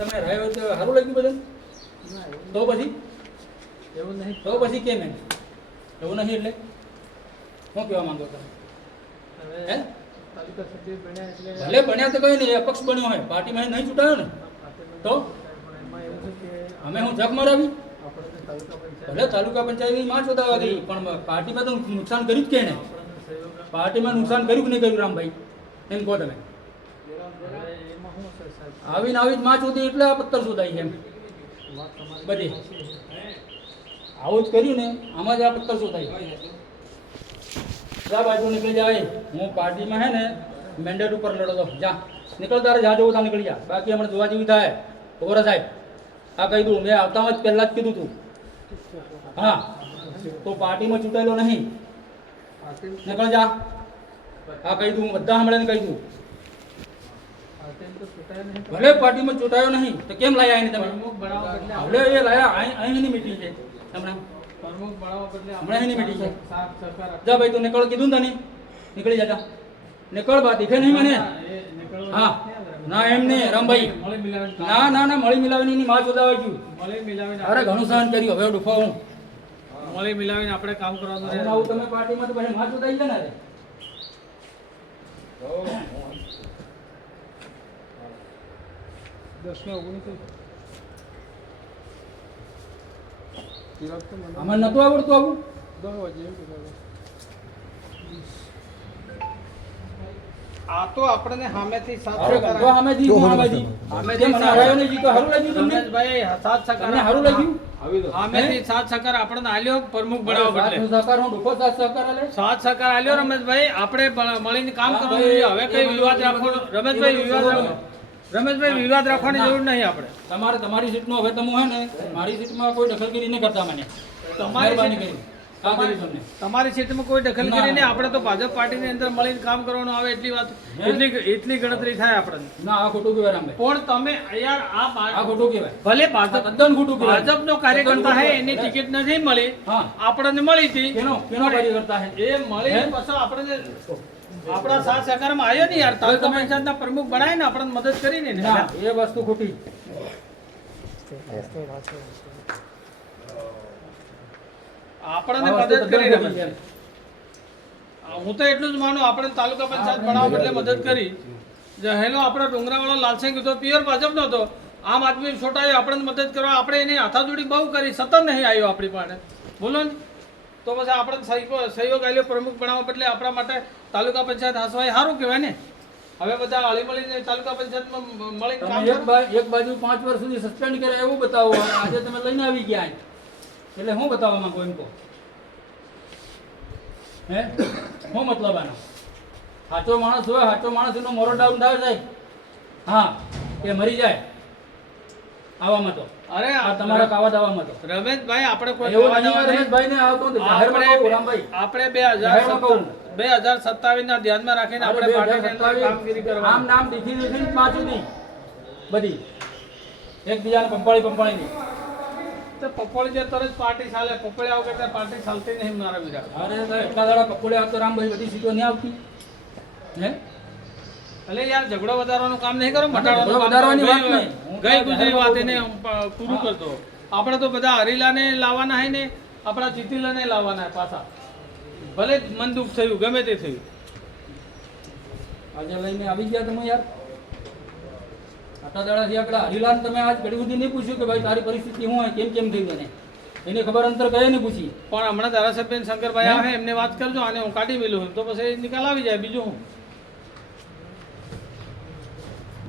તમે રહ્યો તો સારું લાગ્યું બધું? તો પછી એવું નહીં. તો પછી કેમ એમ એવું નહીં એટલે શું કહેવા માંગો તમે? હે? તાલુકા સભ્ય બન્યા એટલે ભલે બન્યા તો કઈ નહીં, અપક્ષ બન્યો હોય, પાર્ટીમાં નહીં ચૂંટાયો ને તો એમાં એવું છે કે અમે હું જગ મરાવી? આપણે તાલુકા પંચાયત ભલે તાલુકા પંચાયતની માં ચૂંટાવા ગઈ, પણ પાર્ટીમાં તો નુકસાન કર્યું જ કે ને? સહયોગ પાર્ટીમાં નુકસાન કર્યું કે નહીં કર્યું રામભાઈ એમ કહો તમે? એમાં શું છે સાહેબ? આવીને આવી જ માં ચૂંટી એટલે આ પત્તર શોધાય એમ વાત તમારી બધી સાચી છે. આવું જ કર્યું ને આમાં જ આ પત્તર શોધાય. જા બાજુ નીકળી જાય, હું પાર્ટીમાં હે ને મેન્ડેટ ઉપર લડો તો જા નીકળ, તારે જા જવું ત્યાં નીકળી જા, બાકી હમણાં જોવા જેવી થાય. ખબર સાહેબ આ કહી દઉં, મેં આવતામાં જ પહેલાં જ કીધું તું. હા તો પાર્ટીમાં ચૂંટાયેલો નહીં, પાટીલ નીકળ જા. આ કહી દઉં, બધા હમણાં કહી દઉં. પાટીલ તો છૂટાય નહીં. ભલે પાર્ટીમાં ચૂંટાયો નહીં તો કેમ લાયા એને તમે? પ્રમુખ બનાવવા બદલે હવે એ લાયા અહીંની મીટિંગ છે હમણાં. પ્રમુખ બનાવવા બદલે હમણાં એની meeting છે. સાથ સહકાર આપો. જા ભાઈ તું નીકળ કીધું ને તને, નીકળી જા જા. નીકળ બા, દીખે નહીં મને. એ નીકળવાનું હા ક્યાં આવે? ના એમ નહીં રામભાઈ, મળી મિલાવીને કામ. ના ના ના મળી મિલાવીની ની માં જોદાવાઈ ગયું. મળી મિલાવીને અરે ઘણું સહન કર્યું, હવે ડૂફા હું. મળી મિલાવીને આપણે કામ કરવાનું હવે રહે. આવું તમે પાર્ટીમાં તો પછી માં જોદાઈ ગયા ને. આમાં નતું આવડતું આવું? આ તો આપણને સામેથી સાથ અરે સહકાર ગંધો સામેથી હું સામેથી. કેમ મને હરાયો નહીં જીતો? સારું લાગ્યું તમને? રમેશભાઈ સાથ સહકાર તમને સારું લાગ્યું? સામેથી સાથ સહકાર આપણને આલ્યો પ્રમુખ બનાવવા બદલે. સાથ સહકાર હું ડૂફો સાથ સહકાર આલે? સાથ સહકાર આલ્યો રમેશભાઈ, આપણે મળીને કામ હા કરવાનું ભાઈ, છે. હવે કઈ વિવાદ રાખવાનો રમેશભાઈ વિવાદ રાખવાની જરૂર નહીં આપણે. તમારે તમારી સીટનો હવે તમે હે ને મારી સીટમાં કોઈ દખલગીરી નહીં કરતા મને. તમારી મહેરબાની સીટ- કરી. હા કરી તમને. તમારી સીટમાં કોઈ દખલ ના. કરીને આપણે તો ભાજપ પાર્ટીની અંદર મળીને કામ કરવાનું આવે એટલી વાત, એટલી ગણતરી થાય આપણને. ના આ ખોટું કહેવાય રામભાઈ. પણ તમે યાર આ આ ખોટું કહેવાય. ભલે ભાજપ તદ્દન ખોટું કહેવાય. ભાજપનો કાર્યકર્તા હે, તદ્દન એની ખોટું ટિકિટ નથી મળી, હા આપણને મળી હતી. કેનો કાર્યકર્તા હે? એ મળી હે? પછી આપણને આપણા સાથ સહકારમાં આવ્યો ને યાર, તાલુકા પંચાયતના પ્રમુખ બનાય ને આપણને મદદ કરીને ને. ના એ વસ્તુ ખોટી. આપણને આ વસ્તુ મદદ તદ્દન કરી ખોટી રમેશ. છે. હું તો એટલું જ માનું, આપણે તાલુકા પંચાયત બનાવવા બદલે મદદ કરી. જે હેલો આપણો ડુંગરાવાળો લાલસિંહ તો પિયર ભાજપનો હતો, આમ આદમી છોટાએ આપણને મદદ કરવા, આપણે એની હાથાજોડી બહુ કરી, સતત નહીં આવ્યો આપણી પાસે, બોલો ને. તો પછી આપણે સહયોગ આવ્યો પ્રમુખ બનાવવા બદલે આપણા માટે તાલુકા પંચાયત હાંસવાય સારું કહેવાય ને. હવે બધા હળી મળીને તાલુકા પંચાયતમાં મળીને કામ તમે કરો. એક બાજુ 5 વર્ષ સુધી સસ્પેન્ડ કરે એવું બતાવો, અને આજે તમે લઈને આવી ગયા અહીં. એટલે હું બતાવવા માંગુ એમ કહો? હે શું મતલબ આનો? સાચો માણસ હોય, સાચો માણસ એનો મોરો ડાઉન થાય સાહેબ. હા એ મરી જાય આવામાં તો. અરે આ તમારા કાવા દાવામાં તો રમેશભાઈ, આપણે કોઈ એવું કહેવા નહીં જવા નહીં. રમેશભાઈ ને આવતો તો જાહેરમાં કહું રામભાઈ. આપણે જાહેરમાં કહું. 2027 ના ધ્યાનમાં રાખીને આપણે પાર્ટીની અંદર 2027 કામગીરી કરવાની. આમ નામ દીખી દીખી પાછું નહીં બધી એકબીજાને પંપાળી નહીં. તો પકોડી જે તરત પાર્ટી ચાલે, પકોડી વગર તો પાર્ટી ચાલતી નહીં મારા બીજા. અરે તો એટલા દાડા પકોડે આવતો રામભાઈ, બધી સીટો નહીં આવતી. હે એટલે યાર ઝઘડો વધારવાનું કામ નહીં કરો, ઝઘડો વધારવાની વાત નહીં. ગઈ ગુજરી વાત એને પૂરું કરતો. આપણે તો બધા હરીલાને લાવવાના હે ને આપણા ચીતીલાને લાવવાના હે પાછા, ભલે મન દુઃખ થયું ગમે તે થયું. આજે લઈને આવી ગયા તમે યાર. આટલા દાડાથી આપણે હરીલાલ તમે આજ ઘડી સુધી નહીં પૂછ્યું કે ભાઈ તારી પરિસ્થિતિ શું હોય, કેમ કેમ થઈ મને એની ખબર અંતર કઈ નહીં પૂછી. પણ હમણાં ધારાસભ્ય શંકરભાઈ આવે એમને વાત કરજો, આને હું કાઢી મેલું તો પછી નિકાલ આવી જાય. બીજું હું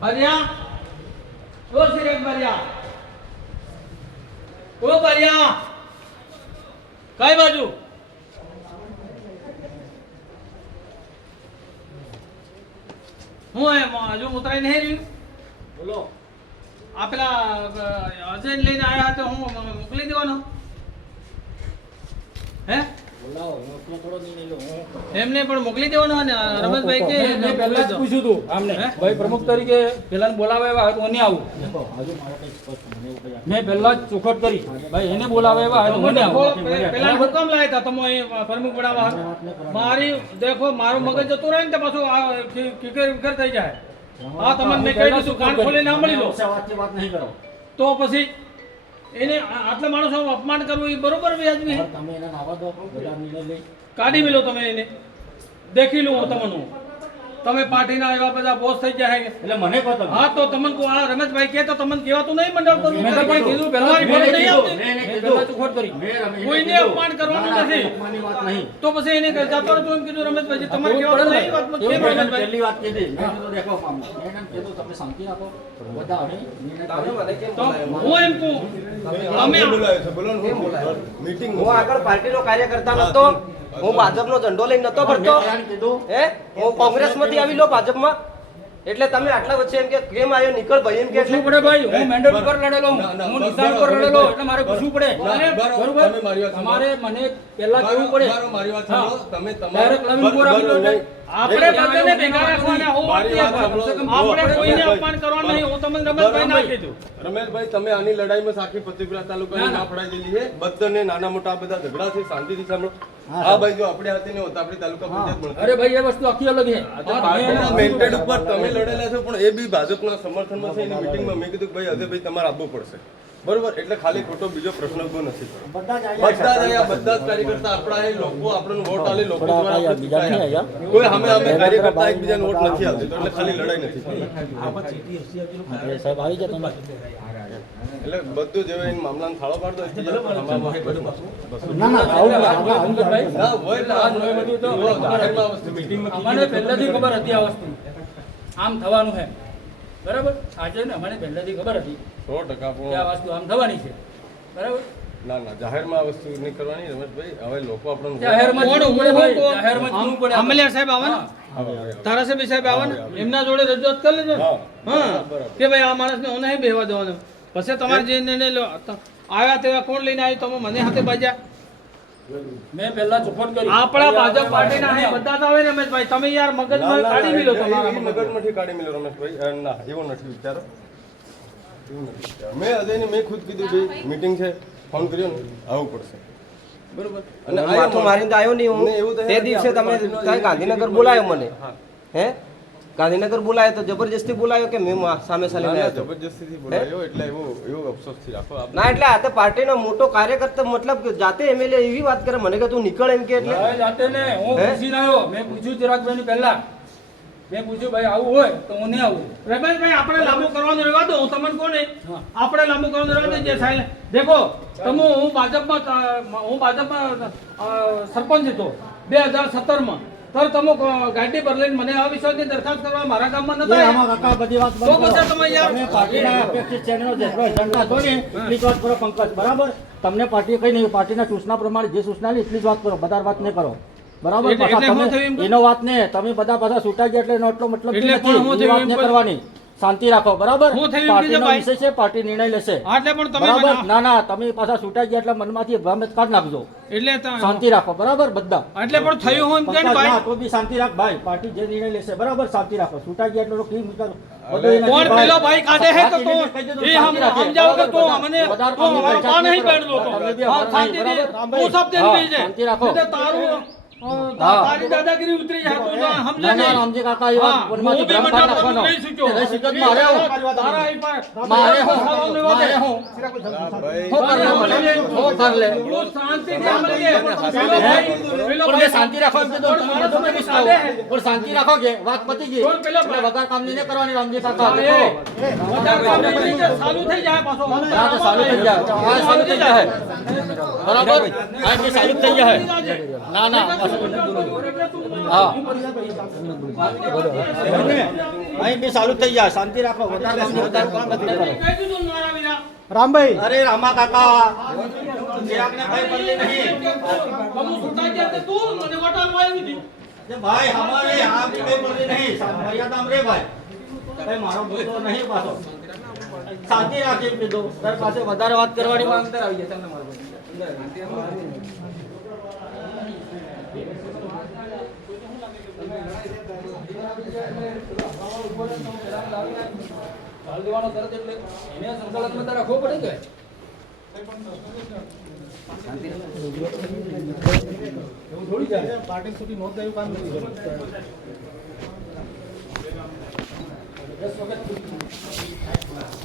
ભર્યા ઓ સિરેક ભર્યા ઓ ભર્યા કઈ બાજુ હું એમ હજુ ઉતરાઈ નહીં રહ્યું? બોલો આ પેલા અજય લઈને આવ્યા હતા, હું મોકલી દેવાનો હે? બોલાવો હું એટલો થોડો નહીં લો. એમને પણ મોકલી દેવાનો ને રમેશભાઈ કે મેં પહેલા જ પૂછ્યું હતું આમને ભાઈ પ્રમુખ તરીકે પેલાને બોલાવે એવા હોય તો હું નહીં આવું. મેં પહેલા જ ચોખટ કરી ભાઈ એને બોલાવે એવા હોય તો હું નહીં આવું. પેલા હું કામ લાયા હતા તમે અહીં પ્રમુખ બનાવવા? મારી દેખો મારું મગજ જતું રહે ને તો પાછું કિકર વિકર થઈ જાય. હા તમને મેં કહી દીધું કાન ખોલી ના મળી લો વાત નહીં કરો. તો પછી એને આટલા માણસો અપમાન કરવું એ બરોબર વ્યાજબી છે? તમે એને આવવા દો, બધા નિર્ણય લઈ. કાઢી મેલો તમે એને, દેખી લઉં હું તમને. તમે પાર્ટીના એવા બધા બોસ થઈ જાય છે. એટલે મને કહો તમે. હા તો તમને કહું, આ રમેશભાઈ કહે તો તમને કહેવાતું નહીં મંડળ પર મેં તો કોઈ કીધું પહેલા તમારી મેં ફરજ નહીં કીધું. આવતી. મેં એને મેં કીધું. પહેલા તો ખોટ કરી. મેં રમેશને કોઈને કીધું. અપમાન કરવાનું ના, ના, નથી. અપમાનની વાત નહીં. તો પછી એને જતો રહેતો એમ કીધું રમેશભાઈ તમારે એવું કહેવાતું પડે ને. નહીં વાતમાં કેમ એવું મેં એને રમેશભાઈ? પહેલી વાત કીધી. મેં કીધું દેખો પામો. મેં એને કીધું તમે શાંતિ રાખો. બધા હવે નિર્ણય કરી. તો હું એમ કહું તમે હું આગળ પાર્ટીનો કાર્યકર્તા નતો, હું ભાજપનો ઝંડો લઈને નતો ફરતો. મેં એને કીધું. હે હું કોંગ્રેસમાંથી આવી લો ભાજપમાં, એટલે તમે આટલા વચ્ચે એમ કે કેમ આવ્યો નીકળ ભાઈ એમ કે પૂછવું પડે ભાઈ, હું મેન્ડેટ ઉપર લડેલો હું, હું નિશાન ઉપર લડેલો, એટલે મારે પૂછવું પડે. બરોબર? તમારે મને પહેલા કહેવું પડે. હા. Direct લવિંગ ઉપર આપી દો એટલે. આપણે બધાને ભેગા રાખવાના હોવ મારી વાત સાંભળો. આપણે કોઈને અપમાન કરવાનું નહીં. હું તમને રમેશભાઈ ના કીધું. રમેશભાઈ તમે આની લડાઈમાં સાખી ફતેપુરા તાલુકાની ના પડાઈ ગયેલી છે. બધાને નાના મોટા આ બધા ઝઘડા છે, શાંતિથી સાંભળો. આ ભાઈ જો આપણે હાથે નહીં હોતા આપણી તાલુકા પંચાયત મળતી. અરે ભાઈ એ વસ્તુ આખી અલગ છે. પાર્ટીના મેન્ટેડ ઉપર તમે લડેલા છો, પણ એ બી ભાજપના સમર્થનમાં છે. એની મિટિંગમાં મેં કીધું કે ભાઈ અજયભાઈ તમારે આવવું પડશે. બરોબર, એટલે ખાલી ખોટો બીજો પ્રશ્ન ઉભો નથી. બધા જ આવ્યા. બધા જ અહીંયા, બધા જ કાર્યકર્તા આપણા એ લોકો આપણને વોટ આલે, લોકો થોડા દ્વારા આપણે બીજા નહીં ચૂંટાયા. આવ્યા. કોઈ અમે કાર્યકર્તા એકબીજાને વોટ નથી આપતી, તો એટલે ખાલી લડાઈ નથી. આપણે સાહેબ આવી જાય તમે. એટલે બધું જેવું એને મામલાનો થાળો પાડતો હોય, બીજા મામલામાં બધું. ના ના આવું ના, આવું આવું ભાઈ, ના હોય એટલે આ આ બધું તો એવો જાહેરમાં વસ્તુ meetingમાં અમને પહેલેથી ખબર હતી આ વસ્તુ આમ થવાનું છે. બરાબર? આજે ને અમને પહેલેથી ખબર હતી 100% કે આ પણ વસ્તુ આમ થવાની છે. બરાબર? ના ના જાહેરમાં આ વસ્તુ નહીં કરવાની રમેશભાઈ. હવે લોકો આપણને જાહેરમાં જ કોણ કરવું પડે ભાઈ, કોણ? જાહેરમાં જ કરવું પડે. આમલિયા સાહેબ આવે ને? ધારાસભ્ય સાહેબ આવે ને, એમના જોડે રજૂઆત કરી લેજો ને. હા. હા કે ભાઈ આ માણસને હું નહીં બેહવા દેવાનો. પછી તમારે જે નિર્ણય લો આવ્યા તેવા કોણ લઈને આવ્યું તમે મને હાથે બાજ્યા? મેં પહેલા ચોખવટ કરી. આપણા ભાજપ પાર્ટીના અહીં બધા તો આવે ને રમેશભાઈ, તમે યાર મગજમાં કાઢી મેલો તમારા એવી મગજમાં. મગજમાંથી કાઢી મેલ્યો રમેશભાઈ. ના એવો નથી વિચારો, એવું નથી વિચારો. મેં અજયને મેં ખુદ કીધું ભાઈ મીટિંગ છે, ફોન કર્યો ને આવવું પડશે. બરોબર, અને માથું મારીને તો આવ્યો નહીં હું. મને એવું તો તે દિવસે તમે ત્યાં ગાંધીનગર બોલાયો મને, હે ગાંધીનગર બોલાયો તો જબરજસ્તી બોલાયો કે મેં સામે સાલીને આવ્યો હતો? જબરજસ્તીથી બોલાયો એટલે એવો અફસોસ થી રાખો આપ. ના એટલે આ તો પાર્ટીનો મોટો કાર્યકર્તા, મતલબ કે જાતે એમએલએ એવી વાત કરે મને કે તું નીકળ એમ કે એટલે હવે જાતે ને હું હે? પૂછીને આવ્યો. મેં પૂછ્યું ચિરાગભાઈની પહેલા. મેં પૂછ્યું ભાઈ આવું હોય તો હું નહીં આવું. રમેશભાઈ આપણે લાંબુ કરવાનું રહેવા દો. હું તમને કોને હા. આપણે લાંબુ કરવાનું રહેવા દો. જે સાહેબ દેખો તમે હું ભાજપમાં સરપંચ હતો 2017માં. તો તમે ગાડી પર લઈને મને અવિશ્વાસની દરખાસ્ત કરવા મારા ગામમાં નતા એ આવ્યા. આમાં કાકા બધી વાત બંધ તો કરો. બધા તમે યાર તમે પાર્ટીના અપેક્ષિત ચેનલો જેટલો એજન્ડા છો ને એટલી જ વાત કરો પંકજ, બરાબર? તમને પાર્ટીએ કઈ નહીં, પાર્ટીના સૂચના પ્રમાણે જે સૂચના લી એટલી જ વાત કરો, બધા વાત નહીં કરો, બરાબર? એટલે પાછા હું તમે થયું એમ? એનો વાત ને તમે બધા પાછા છૂટા ગયા એટલે એનો એટલો મતલબ એટલે નથી. પણ હું એ થયું વાત એમ નહીં પણ- કરવાની, શાંતિ રાખો, બરાબર? હું થયું એમ પાર્ટીનો કીધું ભાઈ? વિષય છે, પાર્ટી નિર્ણય લેશે, હા, એટલે પણ તમે બરાબર? મને- ના ના તમે પાછા છૂટા ગયા એટલે મનમાંથી ભ્રમ જ કાઢ નાખજો. એટલે તા- શાંતિ રાખો, બરાબર? બધા એટલે પણ થયું હું એમ કે ને પંકજ, ભાઈ ના, તો બી શાંતિ રાખ ભાઈ, પાર્ટી જે નિર્ણય લેશે, બરાબર? શાંતિ રાખો, છૂટા ગયા એટલે તો કેમ વિચારો? બધું એ નથી કોણ ભાઈ. પેલો ભાઈ કાઢે હે તો શાંતિ તો કહી દેજો, એ શાંતિ રાખે, સમજાવો કે બરાબર? તો બધા- અમને બધા તો અમારો કામની પા નહીં પંચાયત બેઠલો તો. તમે બી હા, અમારા શાંતિથી નહીં, બરાબર? તું શબ્દ હા, નહીં જાય. શાંતિ રાખો. એટલે તારું તારી દાદાગીરી ઉતરી જાય તો સમજે ના ના નહીં. રામજી કાકા એ વાત હા, મનમાંથી હું બી ભ્રમ કાઢ મંડળ નાખવાનો. નહીં શીખ્યો. નહીં શીખ્યો તો મારે હું? તારા અહીં પાસે- મારે હું? ખાવાનું નહીં મારે વધે. હું? હા, ભાઈ હું કર લે મને? હું કર લે? તું શાંતિથી સમજે. પેલો ભાઈ- પેલો પણ ભાઈ મેં શાંતિ રાખો એમ કીધું, તમે માણસો બધું બી પૂછતા સાદે હો. હે. પણ શાંતિ રાખો કે વાત પતી ગઈ. કોણ પેલો એટલે વગર કામની નહીં કરવાની રામજી હા, કાકા. એ. વધારે કામ નહીં જાય, ચાલુ થઈ જાય પાછો. હા, તો ચાલુ થઈ જાય. હા, ચાલુ થઈ જાય. બરાબર? હા, એટલે ચાલુ થઈ જાય. ના ના હા અહીં બી ચાલુ થઈ જાય. શાંતિ રાખો, વધારે કામની વધારે કામ નથી કરો. કહી દીધું ને મારા વીરા. રામભાઈ અરે રામા કાકા ચિરાગને ભાઈ પડલી નહીં. તમે સુતા ગયા તે તું મને વટાળવા આવી હતી. જે ભાઈ હમારે આ બી કઈ પડલી નહીં. મર્યાદામાં રે ભાઈ. કઈ મારો મુદ્દો નહીં પાછો. શાંતિ રાખી કીધું. તારી પાસે વધારે વાત કરવાની વાત અંદર આવી જાય તમને મારો હાલ દેવાનો તરત એટલે એને સંકલનમાં તો રાખવો પડે કે એવું થોડી જાય. પાર્ટી સુધી નોંધાયું કામ નથી. 10 વખત કીધું.